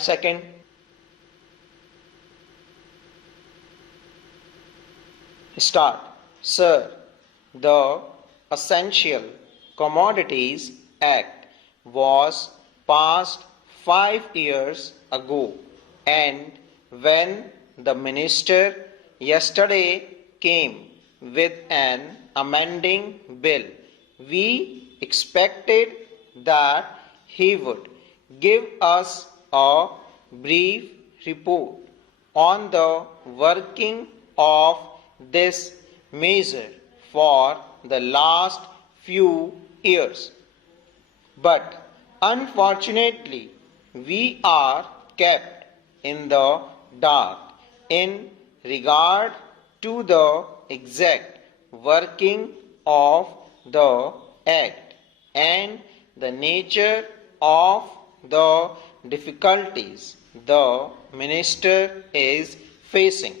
5 seconds. Start. Sir, the Essential Commodities Act was passed 5 years ago, and when the minister yesterday came with an amending bill, we expected that he would give us a brief report on the working of this measure for the last few years. But unfortunately, we are kept in the dark in regard to the exact working of the Act and the nature of the difficulties the minister is facing.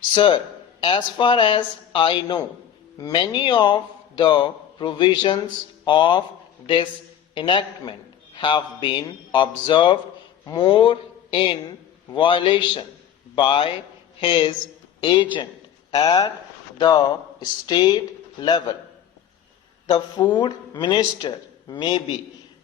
Sir, as far as I know, many of the provisions of this enactment have been observed more in violation by his agent at the state level. The food minister may be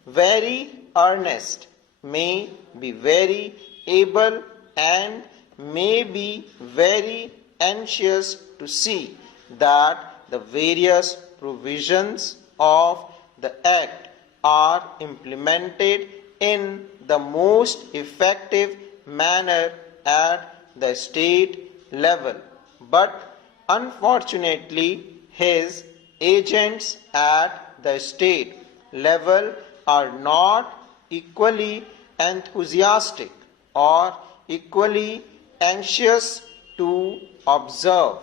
very earnest, may be very able, and may be very anxious to see that the various provisions of the Act are implemented in the most effective manner at the state level. But unfortunately, his agents at the state level are not equally enthusiastic or equally anxious to observe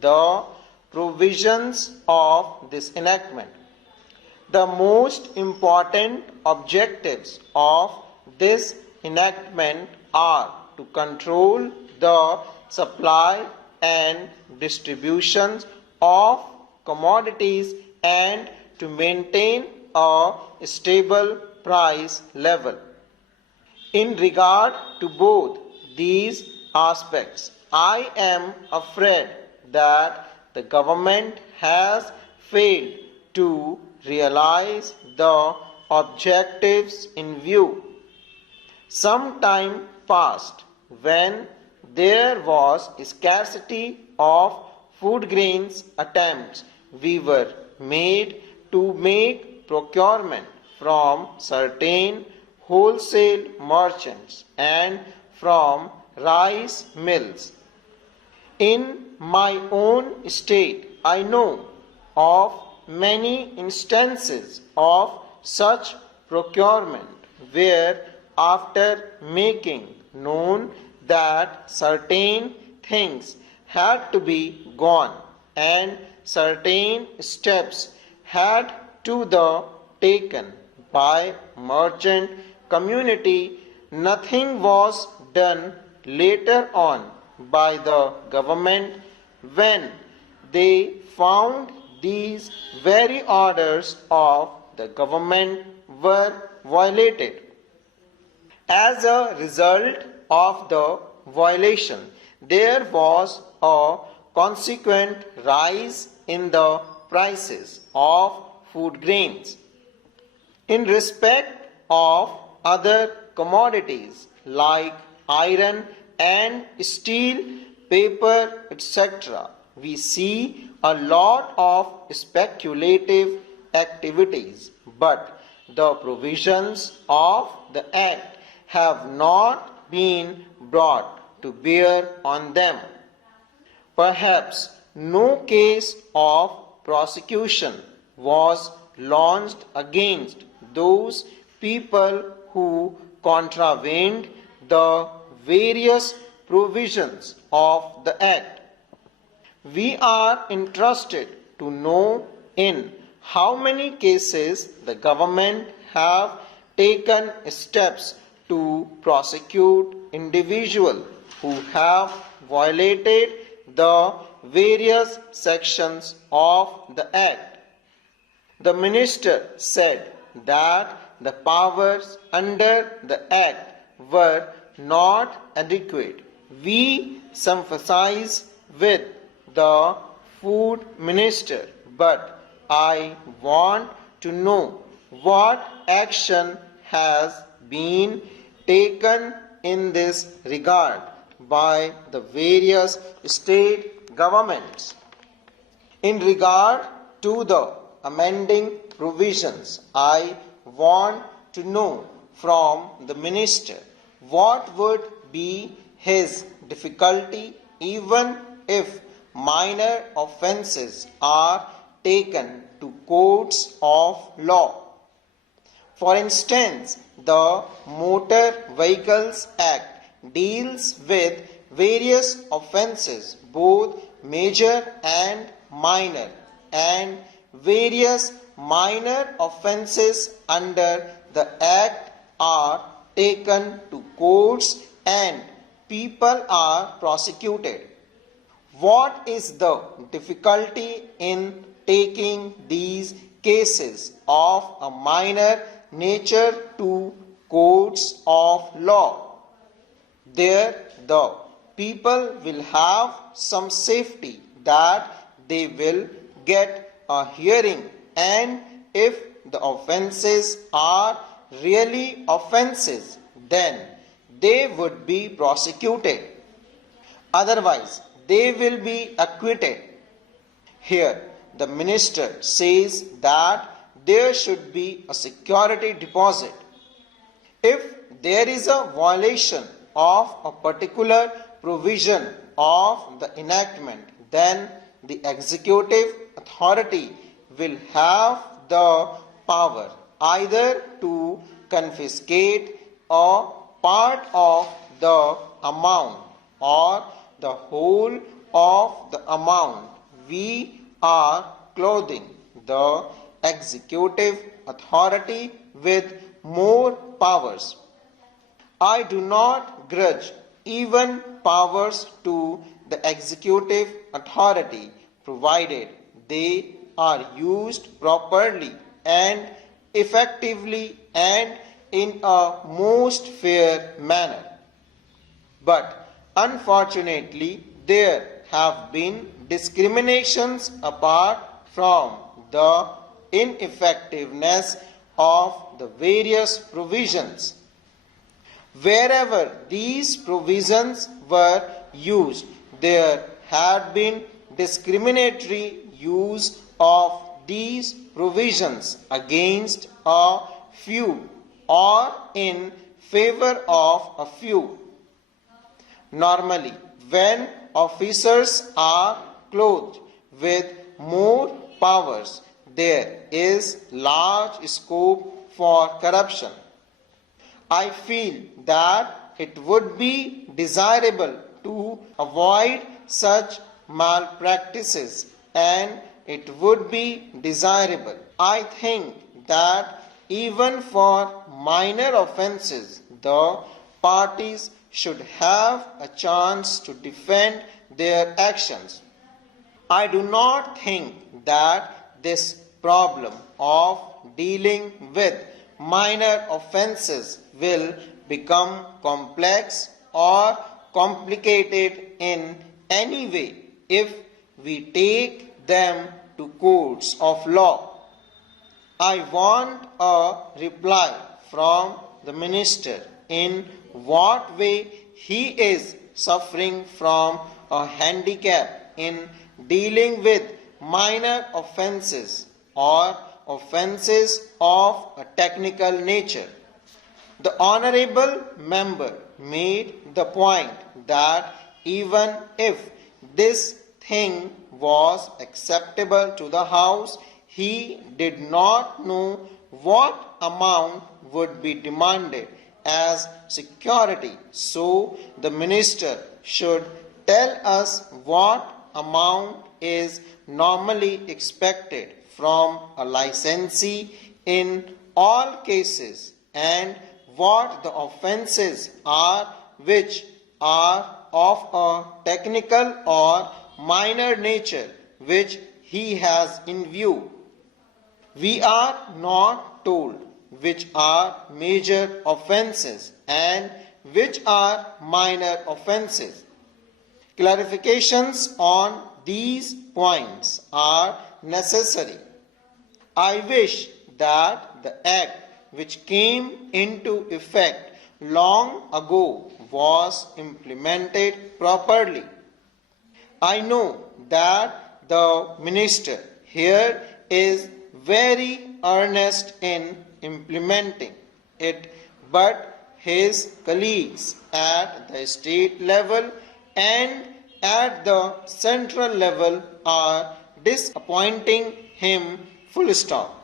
the provisions of this enactment. The most important objectives of this enactment are to control the supply and distribution of commodities and to maintain a stable price level. In regard to both these aspects, I am afraid that the government has failed to realize the objectives in view. Some time passed when there was scarcity of food grains. Attempts we were made to make procurement from certain wholesale merchants and from rice mills. In my own state, I know of many instances of such procurement where, after making known that certain things had to be gone and certain steps had to be taken by merchant community, nothing was done later on by the government when they found these very orders of the government were violated. As a result of the violation, there was a consequent rise in the prices of food grains. In respect of other commodities like iron and steel, paper, etc., we see a lot of speculative activities, but the provisions of the Act have not been brought to bear on them. Perhaps no case of prosecution was launched against those people who contravened the various provisions of the Act. We are interested to know in how many cases the government have taken steps to prosecute individuals who have violated the various sections of the Act. The minister said that the powers under the Act were not adequate. We sympathize with the food minister, but I want to know what action has been taken in this regard by the various state governments. In regard to the amending provisions, I want to know from the minister what would be his difficulty even if minor offences are taken to courts of law. For instance, the Motor Vehicles Act deals with various offences, both major and minor, and various minor offences under the Act are taken to courts and people are prosecuted. What is the difficulty in taking these cases of a minor nature to courts of law? There the people will have some safety that they will get a hearing, and if the offences are really offences, then they would be prosecuted. Otherwise, they will be acquitted. Here, the minister says that there should be a security deposit. If there is a violation of a particular provision of the enactment, then the executive authority will have the power either to confiscate a part of the amount or the whole of the amount. We are clothing the executive authority with more powers. I do not grudge even powers to the executive authority, provided they are used properly and effectively and in a most fair manner. But unfortunately, there have been discriminations apart from the ineffectiveness of the various provisions. Wherever these provisions were used, there had been discriminatory use of these provisions against a few or in favor of a few. Normally, when officers are clothed with more powers, there is large scope for corruption. I feel that it would be desirable to avoid such malpractices, and it would be desirable, I think, that even for minor offences, the parties should have a chance to defend their actions. I do not think that this problem of dealing with minor offences will become complex or complicated in any way if we take them to courts of law. I want a reply from the minister in what way he is suffering from a handicap in dealing with minor offences or offences of a technical nature. The honourable member made the point that even if this thing was acceptable to the House, he did not know what amount would be demanded as security. So the minister should tell us what amount is normally expected from a licensee in all cases and what the offences are which are of a technical or minor nature which he has in view. We are not told which are major offences and which are minor offences. Clarifications on these points are necessary. I wish that the Act which came into effect long ago was implemented properly. I know that the Minister here is very earnest in implementing it, but his colleagues at the state level and at the central level are disappointing him full stop.